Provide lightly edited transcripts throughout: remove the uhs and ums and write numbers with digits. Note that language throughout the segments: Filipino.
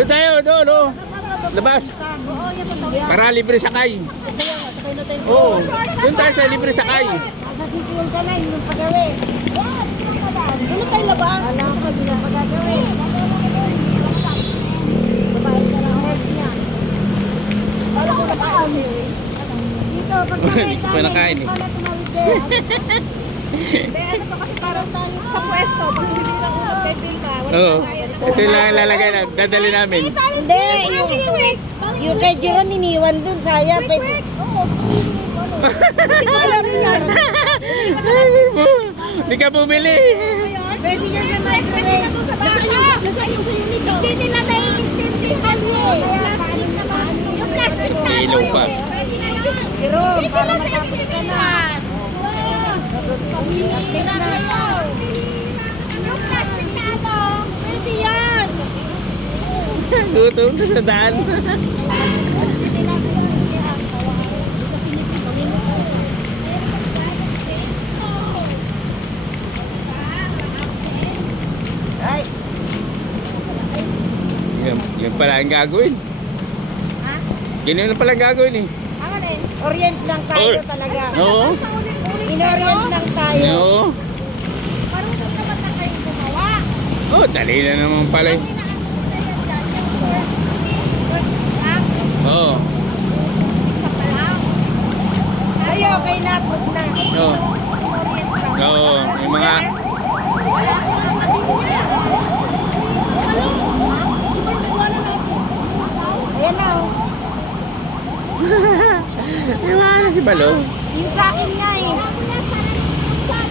Doon tayo, doon, oh. Labas. Para libre sakay. Oo. Doon tayo sa libre sakay. Sa CPL ka na, yung pagawin. Ano tayo labas? Alam ko, hindi na pagagawin. Babae ka lang health niya. Alam ko nakaon eh. Dito, Hindi ko pa nakain eh. Ano pa kasi parang tayo sa pwesto, pag hindi lang ulo kay Pilma, Oo. Ito yung lang lalagay na. Dadali namin. Hindi, yung kay Jerome iniwan dun, sayang. Hindi ka bumili. Pwede niya sa microwave. Hindi nila naiintindihan eh. Yung plastic na ano Ilaw pa. Hindi nila naiintindihan. Yung plastic na ano, pwede yan. Gutom na sa daan. Ay. Yan pala ang gagawin. Ha? Ganyan na pala ang gagawin eh. Ang ano eh, orient lang tayo talaga. Oo. In-orient lang tayo. Oo. Marunong naman na kayo gumawa. Oh, dali na naman pala eh. Oo. Ayo, kay Napot na. Oo. Orient lang. Oo. Yung mga... Wala akong mabibigyan. Ayan na oh. Yung ano si Balo? Yung sa akin nga eh.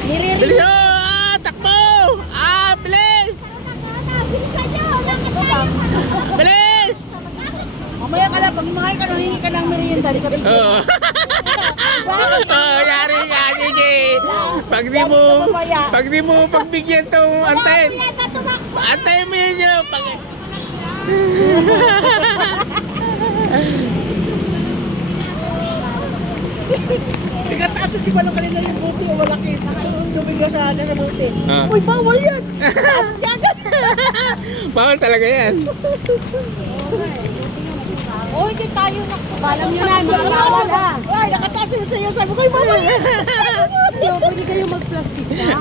Bilis! Nire-release. Oh! Takbo! Ah! Bilis! Bilis! Mamaya ka lang, pag mahal ka, hingi ka ng merienda, di ka bigyan. Oo. Oh, yari nga, sige. Pag di mo pagbigyan tong antayin. Antayin mo yun yun. Nagkataas si Balong kanina yung buti o wala kita. Gumigla sa ano na buti. Ah. Uy, bawal yan! Yagan! Bawal talaga yan. Oh, hindi tayo na. Balam nyo na, hindi bawal ha. Ay, nakataas mo sa iyo. Sabi ko, bawal yan! Pwede kayo mag-plastic na.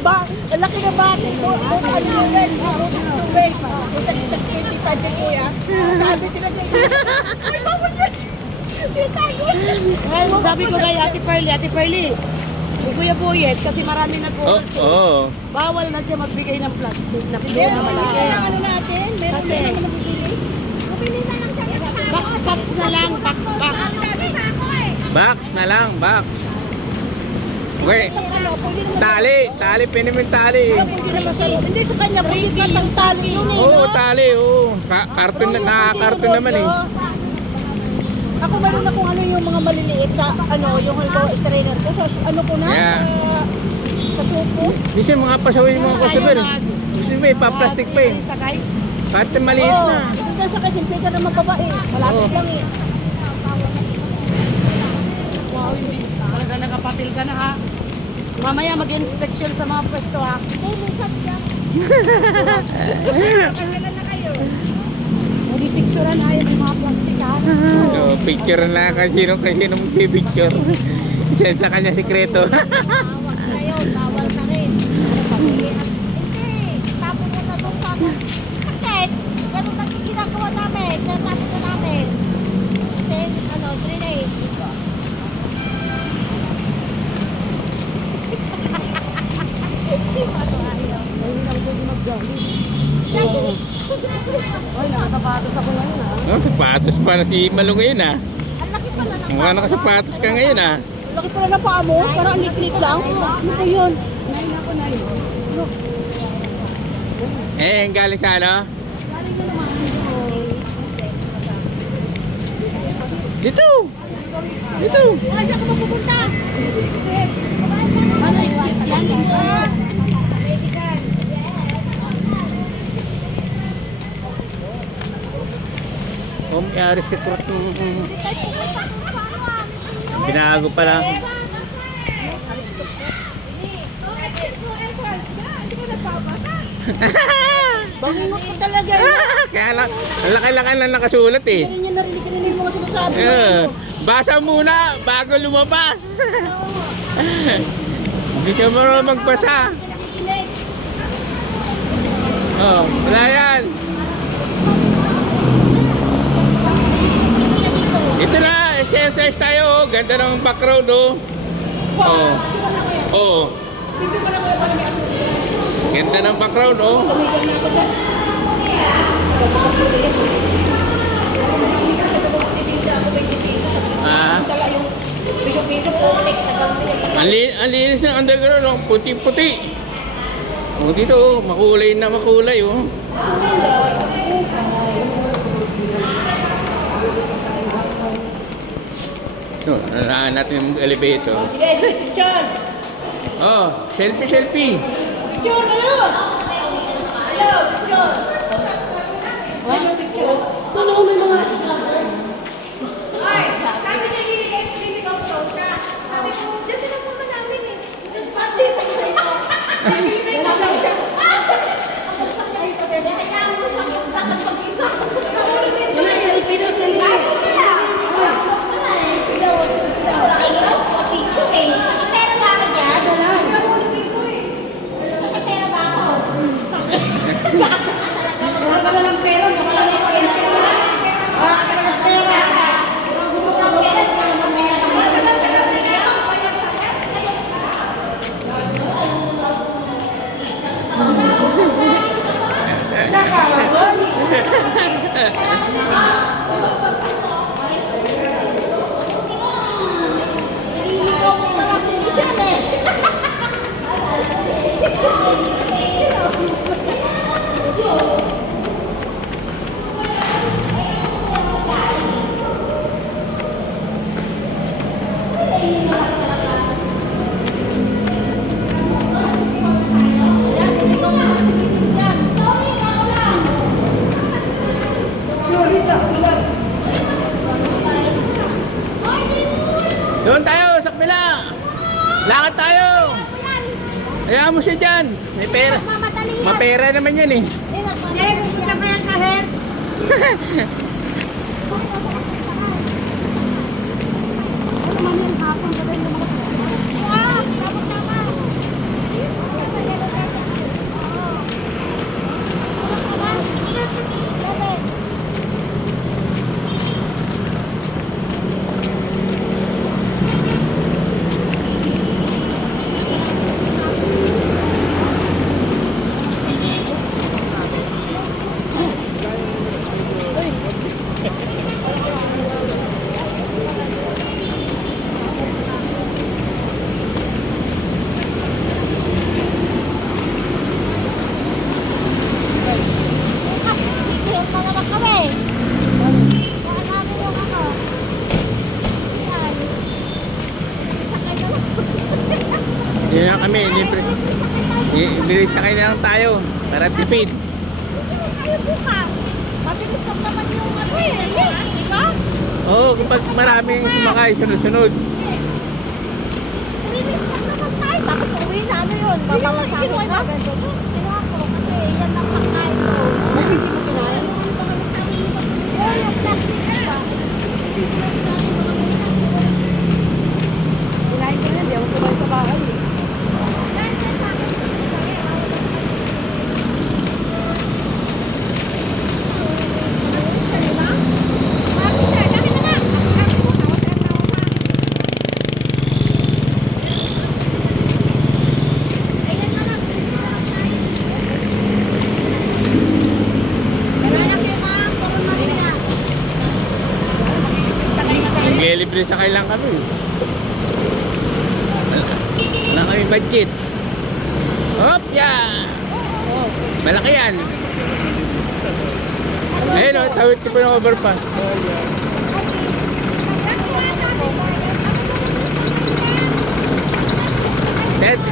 Ba, laki na bakit ko. Doon ka nilin. Doon tubig. Doon tagkita dyan kuya. Sabi tinagyan ko. Uy, bawal yan! Hindi tayo. Sabi ko kay Ate Perly, si Kuya Buyet, kasi marami na po. Oo. Bawal na siya magbigay ng plastic na Hindi, pilo na bigyan malaki. ng ano natin. Meron Kasi- na naman nabibili. Bumili na lang siya. Box na lang, box. Sabi sa ako eh. Box na lang, box. Okay. Ano, pwede naman. Tali, pinimin tali. Pwede naman sa'yo. Hindi sa kanya, pagkat ang tali yun eh. Oo, no? tali, oo. Karton na, naka-karton naman eh. Ako meron akong ano yung mga maliliit sa ano, yung halimbawa strainer ko sa ano ko na Yeah. sa supo. Minsan mga pasaway yung mga customer. Gusto mo eh, pa-plastic pa eh. Sakay. Kahit maliit Oo, na. ito sa kasi simple ka naman babae. Malapit Oo. lang eh. Wow, hindi. Talaga nakapapil ka na ha. Mamaya mag-inspection sa mga pwesto ha. Hey, may shot ka. Kailan na kayo? Hindi picturean ayaw ng mga plastic ha. So, picture na kay sino magpipicture. Isa sa kanya sikreto. Bawal kayo, bawal ka rin. Hindi, tapon mo na doon sa kasi, ganun ang ginagawa namin, natapon na namin. Kasi, ano, grenade. Hindi na pwede mag-jogging. Ay, nakasapatos ako ngayon ha. Oh, sapatos pa na si Malo ngayon ah. Ang laki pala ng Mukha nakasapatos ka ngayon ah. Ang laki pala ng paa mo, parang ang liklik lang. Ano ba yun? Nain ako, nain. Eh, ang galing sa ano? Galing na naman. Dito! Dito! Ay, diyan ka mapupunta. Ano exit yan? Oh, may aris si Krut. Binago pa lang. Hindi ko nagpapasa. Bangungot ko talaga. Kaya lang, ang laki-laki na nakasulat eh. Hindi niya narinig yung mga sinasabi mo. Basa muna bago lumabas. Hindi ka marunong magbasa. Oh, wala yan. Ito na, exercise tayo. Oh. Ganda ng background oh. Oh. Oh. Ganda ng background oh. Ah. Ang linis ng underground oh. Puti-puti. Oh, dito oh, makulay na makulay oh. So, nanahan natin yung elevator. Sige, picture. Oh, selfie. Picture na yun. Hello, picture. Ano picture? Ano, may mga... Ay, sabi niya hindi ko daw siya. Sabi ko, dito na po namin eh. Pasti sa ito. Hindi ko daw siya. Ang sakit dito, bebe. Kaya mo siya lakad pag-isa. Wala, selfie daw, selfie. Pera ba ako dyan? May pera ba ako? Wala ka na lang pera. Wala ka na lang pera. Wala ka na lang pera. Nililigaw mo mga sinisyan eh. Nililigaw mo mga sinisyan. Sorry, ako lang. Doon tayo, sa kabila. Lakad tayo. Hayaan mo siya dyan. May pera. Mamadali yan. Mapera naman yan eh. Hair, punta ka yan sa hair. Sipil na naman kami. Baka namin yung ano. Yan. Sakay na lang. Hindi na kami. Sakay na lang tayo. Para tipid. Tayo bukas. Mabilis lang naman yung ano eh. Di ba? Oo, kapag maraming sumakay, sunod-sunod. Mabilis lang naman tayo. Tapos uwi na ano yun. Mapamasahin na. Kinuha ko kasi yan ang pangkain ko. Hindi mo kinain? Oo, yung plastic ba? Kinain ko na, hindi ako kumain sa bahay. Libre sakay lang kami. Wala kami budget. Hop, yeah! Malaki yan. Ayun o, tawid ko pa ng overpass.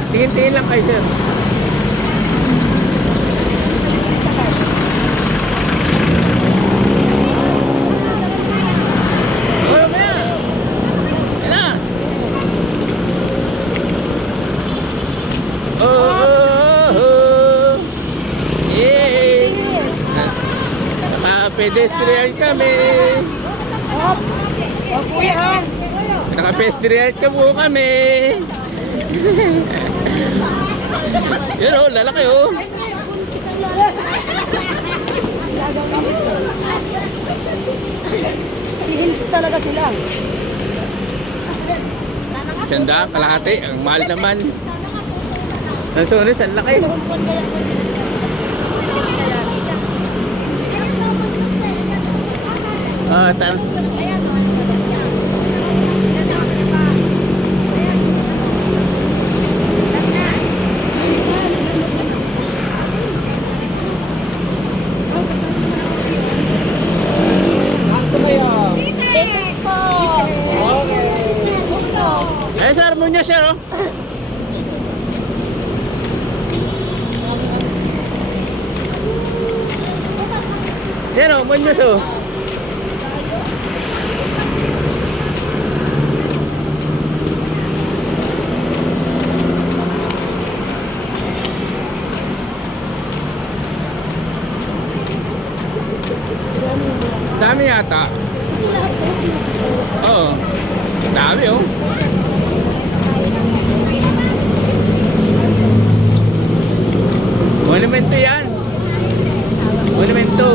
Tingin-tingin lang kayo, sir. Naka-pedestrian kami. Naka-pedestrian ka po kami. Yun o, lalaki o. Hihinto talaga sila. Sandaan, kalahati. Ang mahal naman. Ang sunis, ang laki. Ah, eh, sir, munya sir, oh. Yan, oh, munyas, oh. Dami yata. Oo. Dami, oh. Monumento yan. Monumento.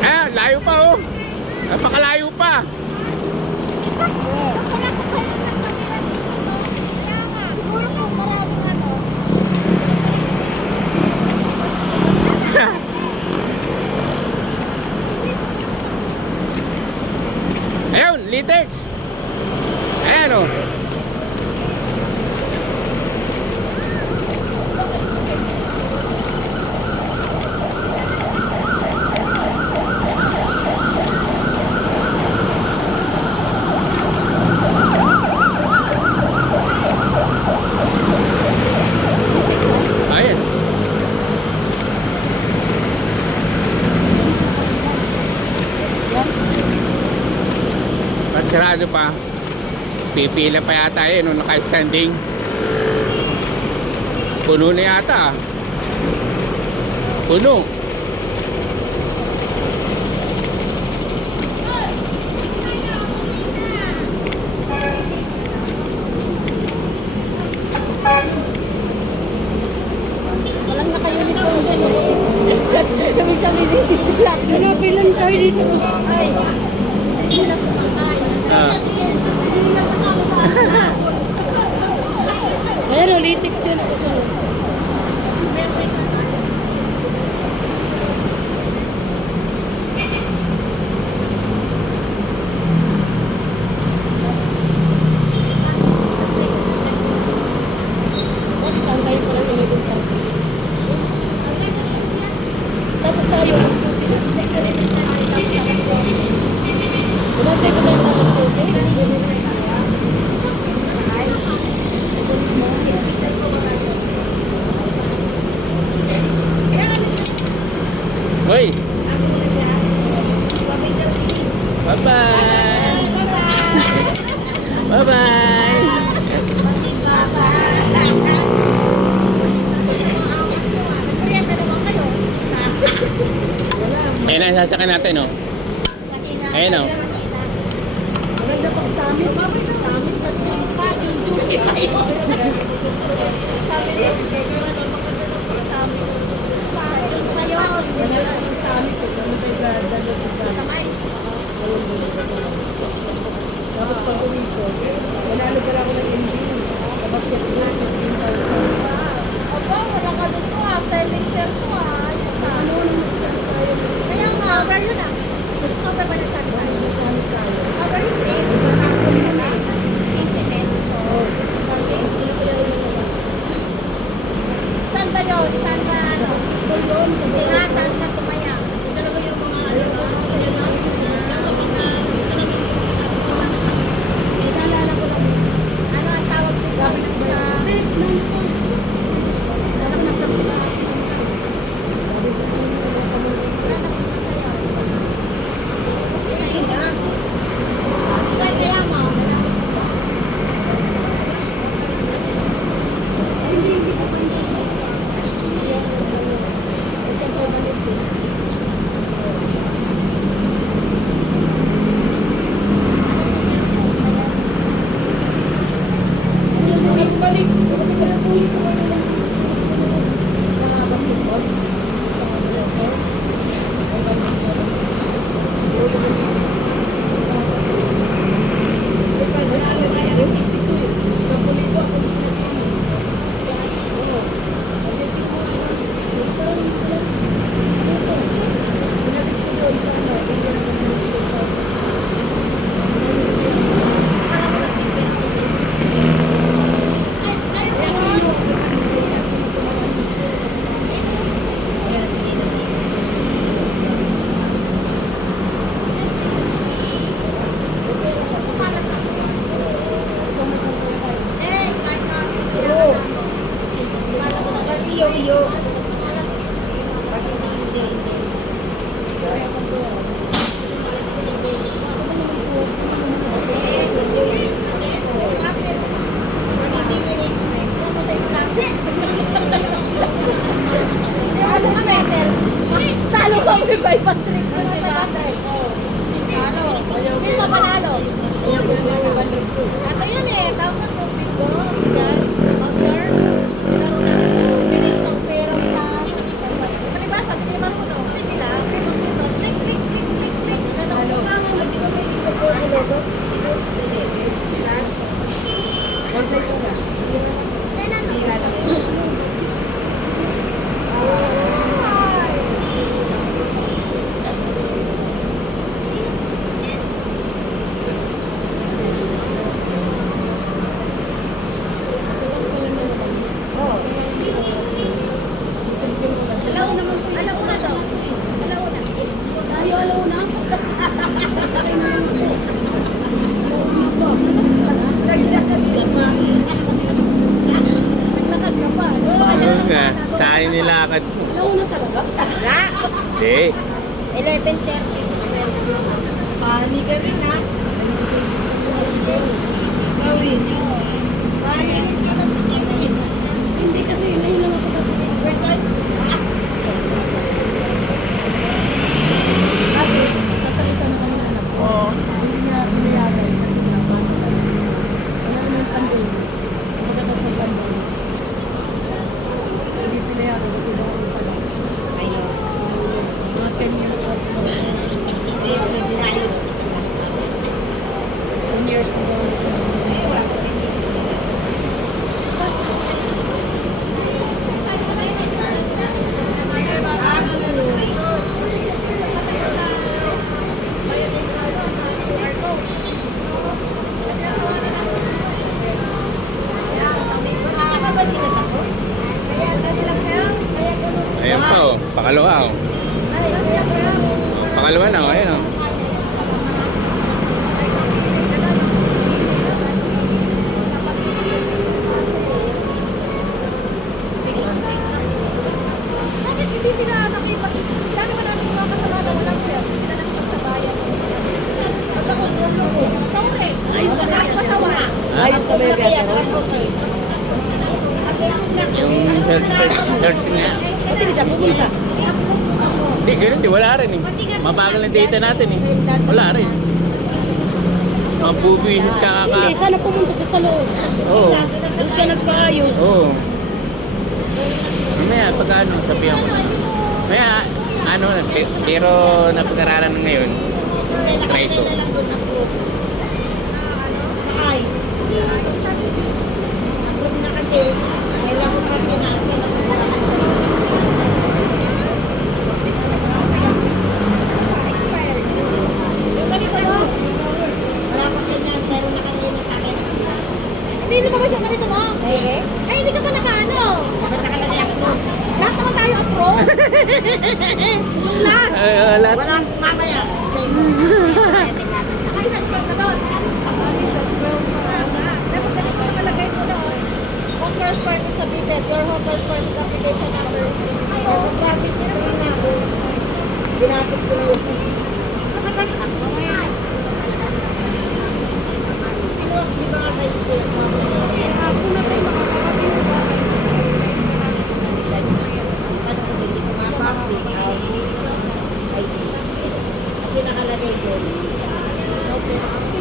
Ah, layo pa, oh. Napakalayo pa. Siguro kung maraming ano. Ayun, Litex. Ayan, oh. Ayan. Pag sarado pa, pipila pa yata eh, nung naka-standing. Puno na yata. Puno. Walang naka-uniform din. Kami sa militis lang. Hanapin lang tayo dito. Ay. Sila sumakay. Ah. Ayan o, latex yan. So, tapos tayo, mas po sila. Wala tayo ba tayo tapos po sila? Hoy. Bye-bye. Bye-bye. Ayan ang sasakyan natin, no? Ayan, no? Maganda pa sa amin. Tapos pag uwi ko, manalo pala ako ng engine. Tapos yan ko, 15,000. Aba, wala ka doon ko ah. Selling sale ko ah. Ayos ah. Ano nang magsabi tayo? Kaya nga, where yun ah? Cover ba ng saan tayo? Masami tayo. Cover yung date. Masakot mo na. Incident. Oo. Saan ba yun? Saan ba ano? Hindi nga, saan ka sumaya? Talaga yung mga ano ba? Talo ka may 500. Talo. Hindi mo panalo. Ano yun eh, tawag mo bingo, bigal, voucher. Bilis ng pera sa... Palibasa, hindi marunong. Sige lang, click, click, click, click, click. Ganun. Saan mo mag-logo? Alauna daw. Alauna. Tayo alauna. Sasakay na yun ako. Naglakad ka pa. Naglakad ka pa. Saan nilakad mo? Alauna talaga? Wala. Hindi. 11:30. Pani ka rin ha? Gawin. Hindi kasi yun lang ako sasabihin. First time? Sasalisan kami na anak ko. Hindi niya binayagan kasi naman. Wala naman pandemic. Maganda sa pandemic. Hindi pinayagan kasi daw pa lang. Mga 10 years old. 10 years ago. Ayan pa oh. Pakalawa oh. Pakalawa na oh. Ayan oh. Bakit hindi sila nakipag... Lagi ba natin mga kasama na walang pera? Hindi sila nakipagsabayan. Ikaw rin. Ayos na pasawa. Ayos sa mga Yung third nga. Pati di siya pupunta. Hindi, ganun din. Wala rin eh. Mabagal ang data natin eh. Wala rin. Mabubisit ka Hindi, sana pumunta siya sa loob. Oo. Doon siya nagpaayos. Oo. Mamaya, pag ano, sabihan ko na. Mamaya, ano, pero napag-aralan na ngayon. Try ito. Sakay. Approve na kasi. Kailangan ko pa pinasa na wala pa ganyan, pero nakalina sa akin. Hindi pa ba siya ganito mo? Eh? Ay, hindi ka pa nakaano. Ba't nakalagay ako? Lahat naman tayo approve. Yung last. Lahat. Walang mamaya. Kasi nag-approve ka doon. Dapat ganito nakalagay mo doon. What corresponding submitted? Your home corresponding application number is Sa traffic na rin na. Ginapit ko na yun. Di ba nga sa isip mo? Ako na rin makakapin ko ba? kasi nakalagay ko.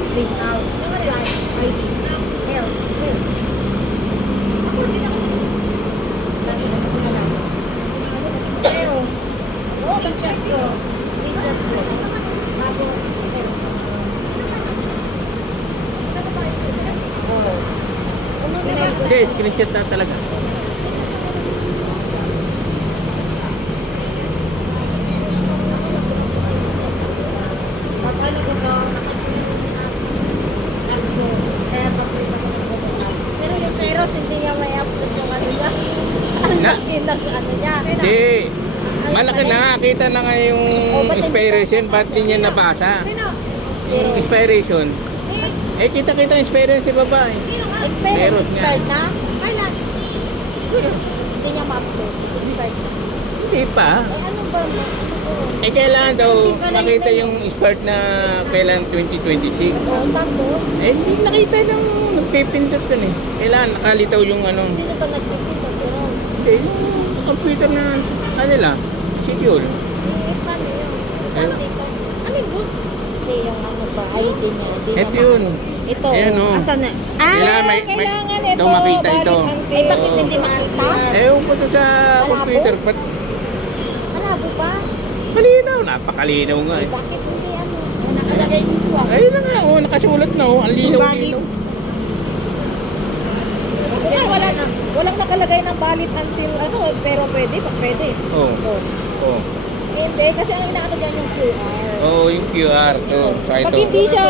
Print out. ID. Here. Ako din ako. Nasa ko na lang. Pero, screenshot ko. Screenshot Hindi, screenshot na talaga. Pag ano ko to, kaya pag-print ako ng bumukap. Pero yung Keros, hindi niya may upload yung ano niya. Ang Na- laki ng ano niya. Hindi. Malaki na nga. Kita na nga yung expiration. Ba't di niya nabasa? Sino? Yung expiration. Eh, Eh, kita-kita yung expiration si babae. sino nga? Expired, Keros niya. expired na. Kailan? Hindi niya ma-upload. Expired na. Hindi pa. Eh, ano ba? Ano ba? Eh, kailangan daw makita yung expired na kailan 2026. Oh, tapos, Eh, hindi nakita nung nagpipindot dun eh. Kailangan nakalitaw yung ano. sino ba nagpipito? Si Ron. Hindi, yung computer na kanila. Schedule. Eh, paano yun? Saan dito? Ano yung book? Hindi, yung ano ba? ID niya. Hindi Ito niya yun. Ito. Ayan, oh. Asan na? Kailangan may- kailangan ito makita ito. Eh, bakit hindi makita? Ewan ko to sa computer. Ba't Malabo pa? malinaw? Napakalinaw nga Eh, eh. bakit hindi ano? Yung nakalagay dito ah. Ayun na nga, oh, nakasulat na oh. Ang linaw-linaw. Kaya walang nakalagay ng valid until ano, pero pwede, pag pwede. Oh. Oh. Oh. Hindi, kasi ang inaano dyan yung QR. Oh, yung QR to. Sa Pag ito. hindi siya,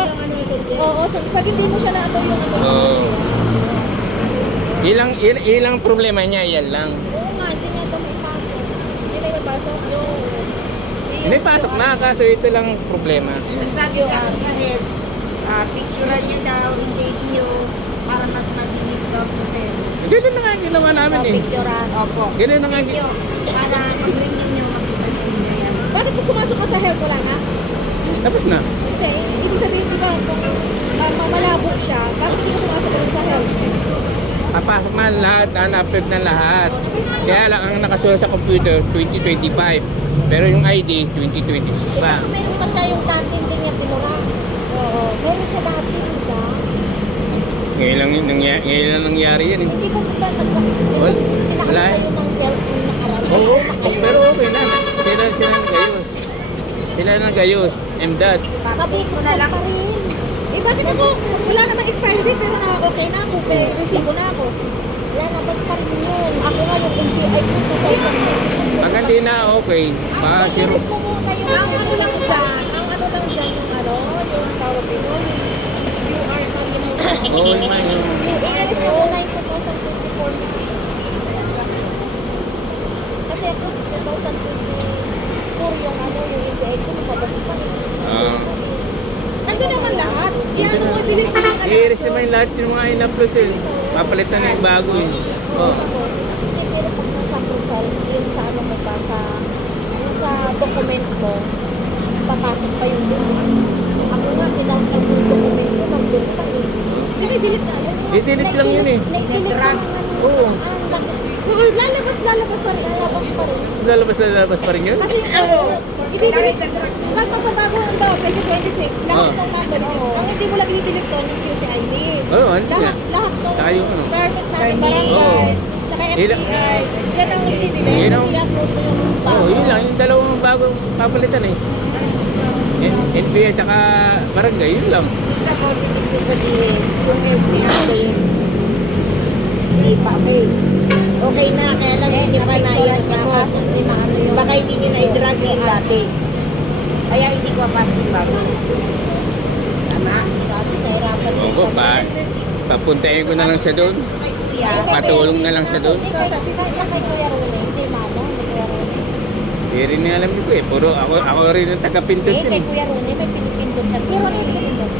oo, pag hindi mo siya naano yung ano. Oh. Ilang problema niya, yan lang. Oo nga, hindi niya ito may pasok. Hindi na yung pasok. May pasok na, kaso ito lang problema. Sabi ko sa head, picturean niyo daw, i-save niyo para mas mabilis daw proseso. Ganun na nga ang ginawa namin eh. Picturean, opo. Ganun na nga. Save niyo, para mag-renew niyo makita niyo yan. Bakit kung pumasok ka sa help wala nga? Tapos na. Hindi, ibig sabihin di ba kung malabo siya, bakit hindi ka pumasok rin sa help? Papasok na lahat, na-upload na lahat. Kaya lang ang nakasulat sa computer, 2025. Pero yung ID, 2026 pa. Diba, meron pa siya yung dati hindi niya pinura. Oo, meron siya dati, diba? Ngayon lang nangyari yan eh. Hindi po ba pinakita Wala. yun ng help yung nakaraan? Oo, pero okay na. Sila nagayos. Sila nagayos. MDAD. Kapit mo na lang. Eh bakit ako, wala namang expiry date pero okay na ako, may resibo na ako. Wala na, basta pa rin yun. Ako nga yung NPI ko 2000. Pag hindi na okay, baka zero. Iris mo muna yung Ang ano lang dyan, yung ano, yung tawag dito, yung QR na yung Oo, yung mga yun. Iris mo muna yung 2024 na. Kasi ako 2024 yung ano, yung NPI ko, mababas pa rin. Ando naman lahat. Yan mo, delete mo lang I-iris naman yung lahat yung mga in-upload eh. Papalitan na yung bago eh. Oh. Hindi, pero pag nasa profile, yung sa ano mo ba, yung sa document mo, papasok pa yung doon. Ako nga, tinatawag yung document ko, nandun pa eh. Delete na. I-delete lang yun eh. Naidinig lang. Oo. Bakit? Lalabas pa rin. Lalabas pa rin. Lalabas pa rin yun? Kasi, i-delete, pag magbabago ang ba, 2026, lahat Oh. ng nandun, ang hindi mo lang i-delete doon, yung QCID. Oo, hindi Lahat, na. lahat ng Saka yung ano. permit natin, Permit. barangay, tsaka Ilang- FBI, yan ang i-delete. Yun Kasi ang- i-upload mo yung bago. Oo, yun lang. Yung dalawang bagong papalitan eh. NPS saka barangay, yun lang. Sa positive ko sabihin, yung NPI hindi pa okay. Okay na, kaya lang hindi pa na-iyan sa boss. Baka hindi nyo na-drag yung dati. Kaya hindi ko papasok yung bago. Tama? Kasi nahirapan din Oo, kami. papuntahin ko na lang siya doon. Kay Kuya. Patulong na lang siya doon. Kay Kuya Rune, hindi maano, kay Kuya Rune. Hindi rin niya alam ko eh. Puro ako rin ang taga-pindot Eh, yun kay eh. Kuya Rune, may pinipindot siya. Pero pinipindot.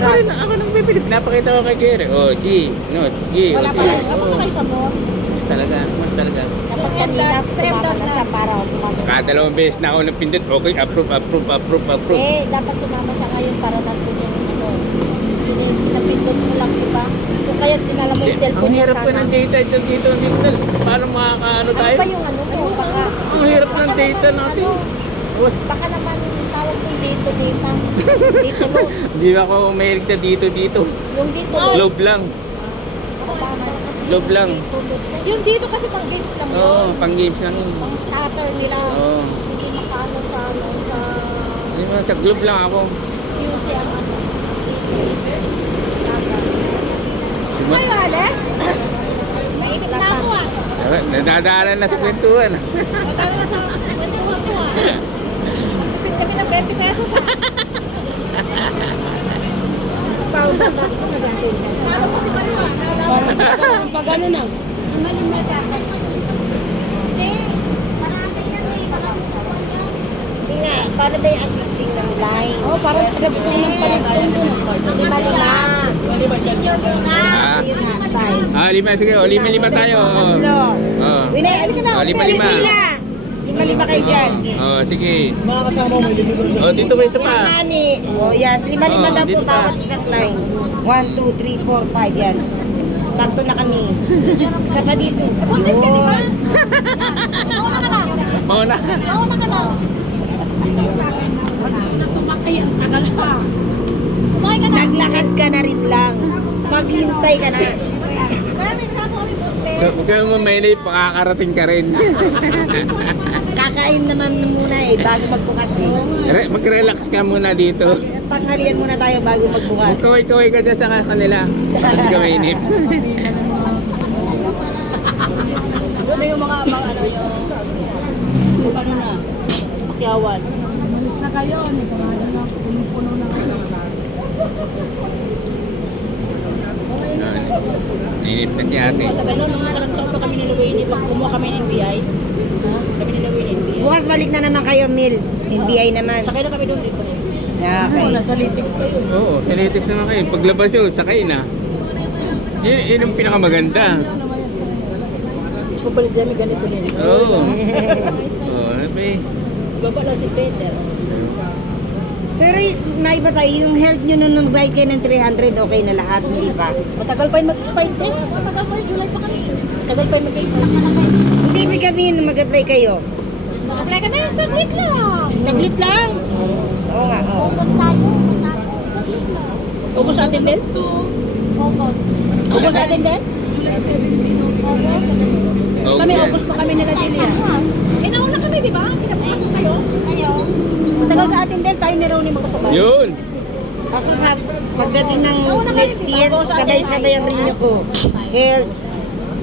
Ako nang pipilip. Napakita ko kay Gere. Oh, G. No, G. Wala Oh, pa G. lang. Ako na kayo sa boss. Mas talaga. Dapat kanina, Sa sumama MDOT na na. siya para umano. Kadalawang beses na ako napindot. Okay, approve. Eh, dapat sumama siya ngayon para natin yung ano. Pinapindot mo lang, di ba? Kung kaya dinala mo yung Ang cellphone niya hirap ko sana. ng data dito ang signal. Paano makakaano Ano tayo? ba yung ano mo? Baka, Ang hirap ng baka data naman, natin. Ano, baka naman tawag mo yung dito. Dito mo. Hindi ba ako mahilig na dito? Yung dito. Globe lang. Globe lang. Yung dito kasi pang games lang yun. Oo, pang games lang yun. Pang scatter nila. Oo. Hindi makaano sa ano, sa Hindi ba, sa globe lang ako. QC ang ano. Suma- Ay, Ales? Nadadaanan na sa kwentuhan. Magkano na sa kwentuhan ko ah. Kapit kami ng 20 pesos ah. Ano po si Maria? Pag ano na? Malimit dapat. Hindi. Marami yan eh. Makakukuhan yan. Hindi nga. Paano ba yung assisting ng line? Oh, parang pinagpunan pa rin tayo doon. Lima. Senior muna. Ah. Ayun na. Time. Lima, sige. O, lima tayo. Tatlo. Oh. Winay, halika na. Lima. Lima kayo dyan. Oh, sige. Mga kasama mo, hindi ko Oh, dito may isa pa. Yan, Mani. O, yan. Lima Oh, daw po dito pa. bawat isang line. 1, 2, 3, 4, 5. Yan. Sakto na kami. Isa pa dito. Buntis ka, di ba? Yun. Mauna ka na. Mauna. Mauna ka na. na sumakay, ang tagal pa. Sumakay ka na. Naglakad ka na rin lang. Maghintay ka na. Marami na ako kami buntis. Huwag kayong mamayli, pakakarating ka rin. Kakain naman muna eh, bago magbukas eh. Mag-relax ka muna dito. Tanghalian muna tayo bago magbukas. Kaway-kaway ka dyan sa kanila. Hindi ka mainip. Doon yung mga ano yung ano na, pakyawan. Malis na kayo, nasamahan na ako, puno na kayo. Inip na si ate. Sa gano'n, nung nakarang taon pa kami niluwin, pag kumuha kami ng NBI, kami niluwin ng NBI. Bukas balik na naman kayo, Mil. NBI naman. Sakay na kami doon dito. Okay. Nasa Litix kayo. Oo, kinetics naman kayo. Paglabas yun, sakay na. Yun ang pinakamaganda. Tapos pabalik namin ganito din. Oo. Oo, may... Baba lang si Peter. Pero may iba tayo, yung health nyo nung nag-buy kayo ng 300, okay na lahat, hindi pa? Matagal pa yung mag-expire din. Matagal pa yung July pa kami. Matagal pa yung mag-expire. Hindi, ibig sabihin na mag-apply kayo. Apply ka na yung saglit lang. Taglit lang. Oo nga, oo. August tayo. Saglit lang. Ubus sa atin din? August. Ubus sa atin din? August. Kami, August pa kami nila din yan. Eh, nauna kami, di ba? Pinapasok kayo. Kayo. Matagal sa atin din, tayo ni Ronnie magkasabay. Yun! Ako sa pagdating ng next year, sabay-sabay ang rinyo ko. Health,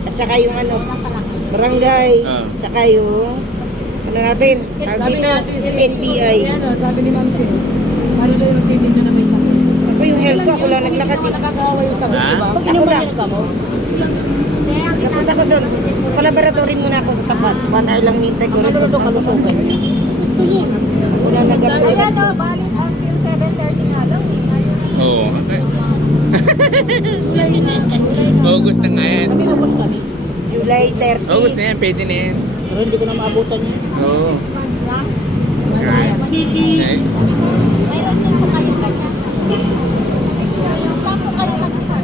at saka yung ano, barangay, saka yung, ano natin, tawag dito, NBI. Sabi ni Ma'am Chen, ano daw yung tingin nyo na may sakit? Ako yung health ko, ako lang naglakad eh. Nakakawa yung sakit, Ha? di ba? Pag Ako inuman lang. yung nagkamo, Napunta ko doon. Palaboratory muna ako sa tapat. 1 hour lang nintay ko. ano Result doon kalusugan? Gusto niyo. Ako lang nag-apply. Ayan o, valid until 7:30 nga lang. Oo. August na nga yan. Kami August kami. July 30. August na yan, pwede na yan. Pero hindi ko na maabutan yun. Oo. Right. Ay, Mayroon din po kayo ganyan. Tapos kayo lang isa.